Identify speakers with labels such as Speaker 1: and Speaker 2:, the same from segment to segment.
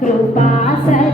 Speaker 1: कृपास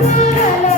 Speaker 1: Yeah.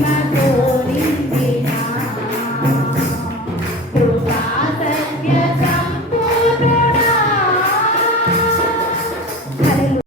Speaker 1: Maria Dorina.